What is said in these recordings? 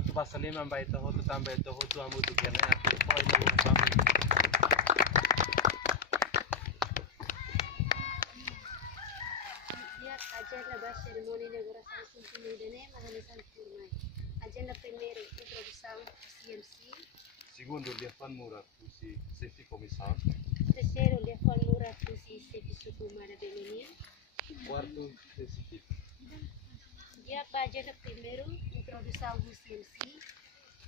tu pasalima mba ito ho tu tamba ito ho tu amu tu kena atu poi ni pami. Ya, agenda da cerimônia de inauguração simplesmente nem mas não sabe por mais. Agenda primeiro introdução CMC. Segundo, Liafan Murat, si safety commissario. Terceiro, Liafan Murat, si Sefi Sukuma da Benin. Quarto, CCTV. Ya, agenda primeiro introdução do CMC.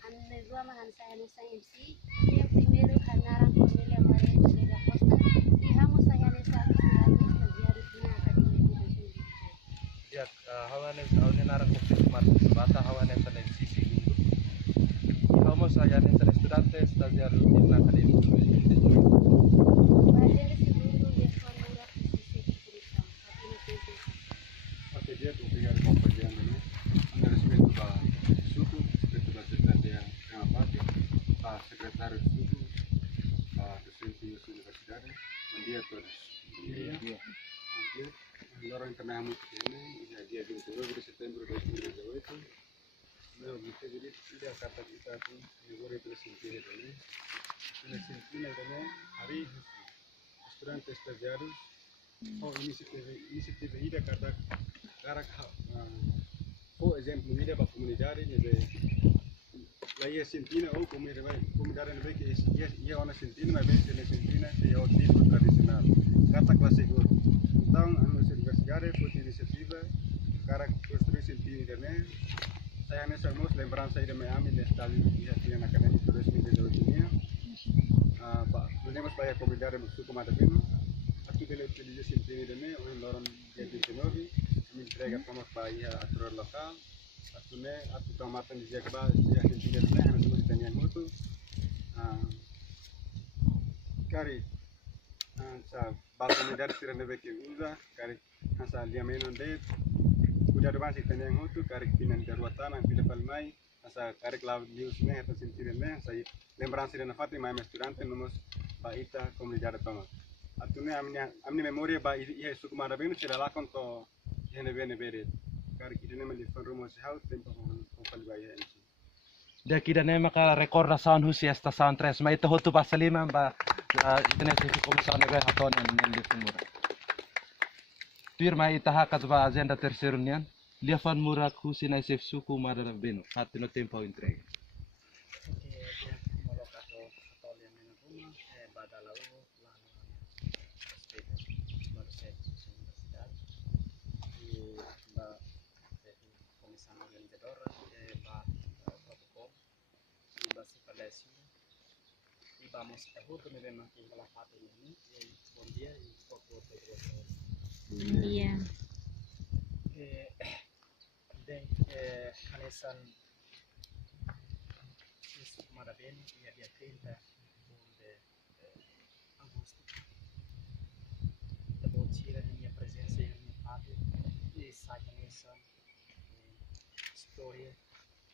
Ane dua mahan saya no CMC. Yang primeiro Hanaran Cornelia Maria de la Costa. Dihamos saya no CMC estagiário na Academia de Educação. Ya, hawane hawane nara kopis martis bata hawane sa sisi gundo. Vamos allá en el estudiante estagiario en la academia de Agenda segundo, Liafan Murat, si Sefi Comissão. Parte dia obrigado compartilhando, né? A respeito da suco, respeito da secretaria da parte, a secretária do suco, a presidente da universidade, bom dia a todos. Agora encaminhamos ini, dia 22 de setembro de 2018. Meu objetivo é a carta que está aqui, agora é para sentir também. Na sentina também, hari estudantes estagiários, ou iniciativa ida kata karak por exemplo ida para comunidade nebe lá ia sentina ou comunidade nebe que ia ona sentina mas bem na sentina é o tipo tradicional kata clássico então a nossa universidade foi iniciativa karak construir sentina também saya hanya sermos lembrança ida Miami nesta ali na academia de turismo de Virginia pak temos para a comunidade do sul como Adapino aqui pela utilização sentina também o loram de 19 me entrega para a ator local atune atu tamatan di Jakba ya sentina também hanya semua ditanya mutu kari sa bal comunidade sira nebe que usa kari asa liameno de kuda depan si tanya mutu kari pinan darwatan ang pila palmai asa kari laut lius ne hata sentina ne sai lembrança de nafati mai estudante nomos baita comunidade tama atune amni memoria ba ia sukumara bem tira lá conto ene bene bere kari kidene mali fanrumo se hau tempo ko palbai ensi Da kida ne maka recordação husi esta sound tres ma ito ho tu pasalima mba itene safety commissario nebe haton en Liafan Murat. Firma ita hakat ba agenda terceiro nian Liafan Murat husi na safety suku madara beno hatino tempo entrega. Vamos a junto me vemos aquí en la parte de mí buen día y poco Iya. bem Hanesan isso maravilha e a dia 30 de agosto da bolsira na minha presença na minha parte e sai Hanesan história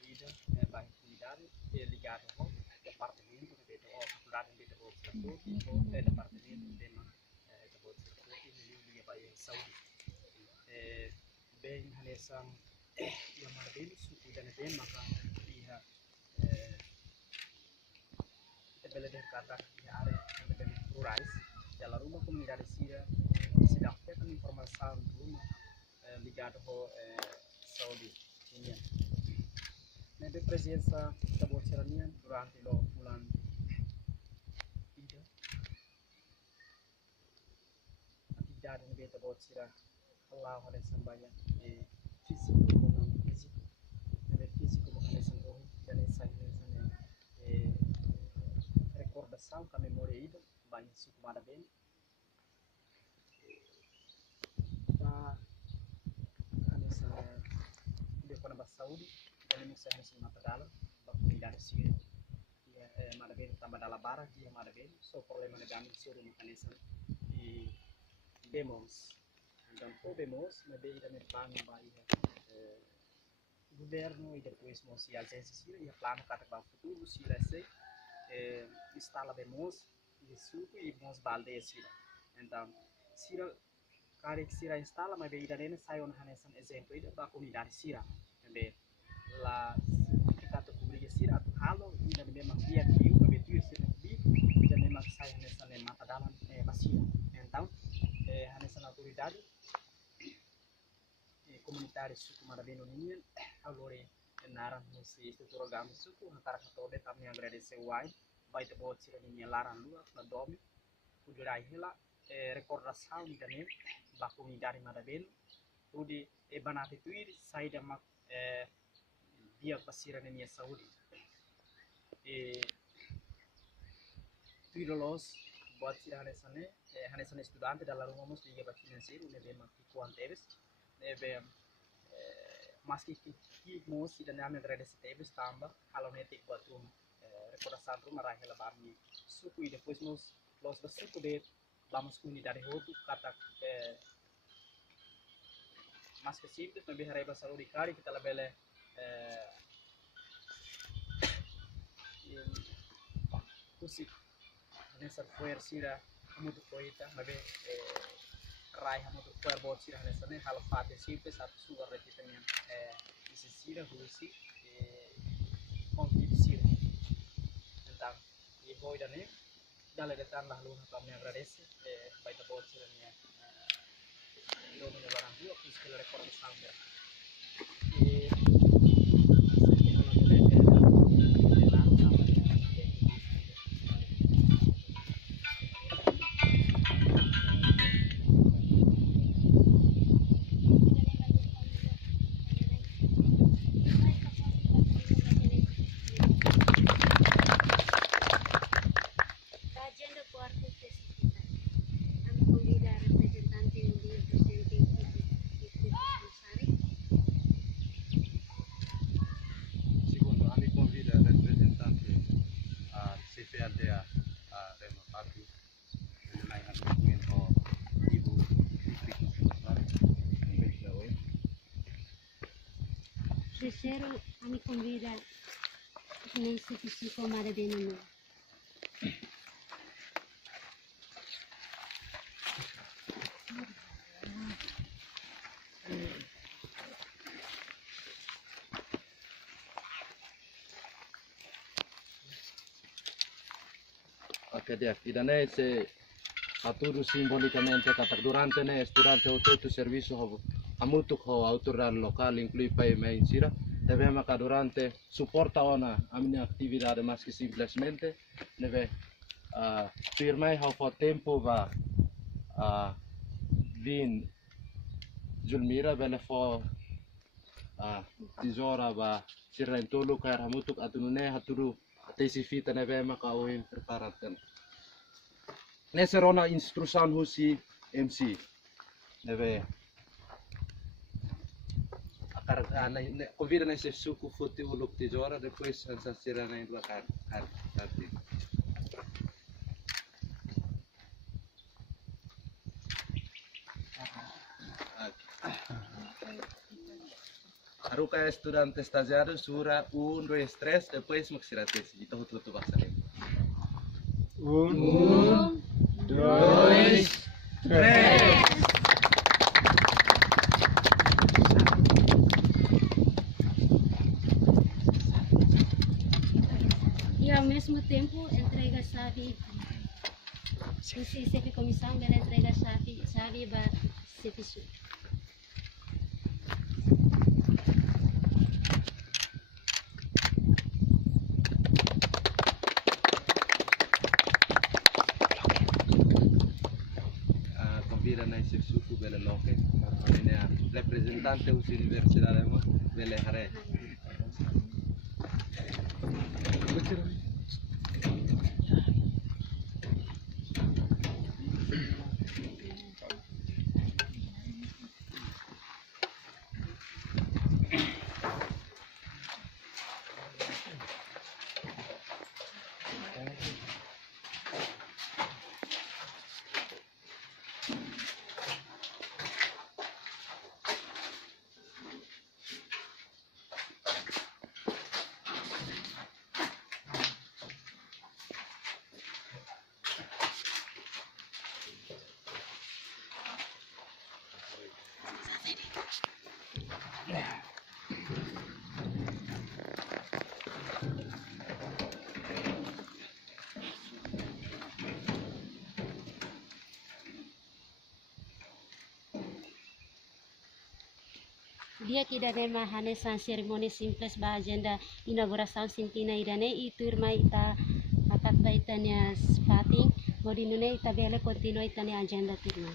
vida bairro comunidade ligado ao departamento de faculdade de bolsa ou departamento de tema de bolsa e liga bairro saúde bem Hanesan yang maravilha suku dan bem maka lihat kita belajar kata di area yang lebih rurais dalam rumah komunidade sira se dá feita informação rumah ligado ao saúde ini na presença da bolsirania durante o bulan ida atividade na beta bolsira Allah oleh sembahyang físico como não físico físico como não dan recordação com a memória ida banyak suku mana bem ba kanesa depois na saúde dan musa hasil mata dalam comunidade sira ya mana bem tambah dalam barang dia mana bem so problema na gamin suru kanesa e demos então podemos na beira na banho baia governo e depois mos e agência sira e plano kata bang futuro sira se instala bemos e suco e mos balde sira então sira kare sira instala mas beira nene sai on hanesan exemplo ida ba comunidade sira be la kita tu liga sira atau halo ina memang dia kiu bebetu sira di dan memang saya nesa mata dalam masih então nessa autoridade comunitária suku Marabeno Union alore naran musi estrutura gama suku antara katode kami agradecer wai baita bot sira ni laran lua na domi kudurai hela recordação di dane ba comunidade Marabeno udi banati tuir saida mak dia pasira ni saúde tuirolos buat sira hanesane estudante dalam rumah mus liga financeiro nebe mak kuan teves nebe mas que mus ida name agradecer teves tamba kalau netik buat rumah recordação rumah rahela bami suku e depois nos los da suku de vamos comunidade roto kata mas que simples nebe hareba saúde cari kita labele kusik nessa poer sira muito poeta mas rai muito poer bot sira nessa ne hal fate simples satu sugar repitanya isi sira husi konfit sira tentang e boy dane dale detan lah lu kami agradece baita bot sira nya dono de barang dua kus que le recordo sangre Terceiro, a me convida nesse psico Marabeno Union. Ok, dia. Idane se aturu simbolicamente kata durante tutto serviço amutuk ho autoridade local inclui pai main sira deve maka durante suporta ona a minha atividade mais que simplesmente deve firmai ho for tempo va vin Julmira bele for tizora va sira intolu kaya amutuk atunune haturu tesi fita neve maka oin preparatan neserona instrução husi MC neve convida nesse suco futi uluk tijora depois ansa sira na indua karti Aruka estudante estagiário sura 1, 2, 3 depois maksirates itu hutu bahasa 1, 2, 3. E ao mesmo tempo entrega chave. Se comissão ela entrega chave para serviço. Convida nesse suco bele loke ini representante us universidade mo bele hare dia kidane mahane san seremoni simples ba agenda inauguração sintina idane itur mai ita akat baitanya spating modinune ita bele continue itane agenda tirna.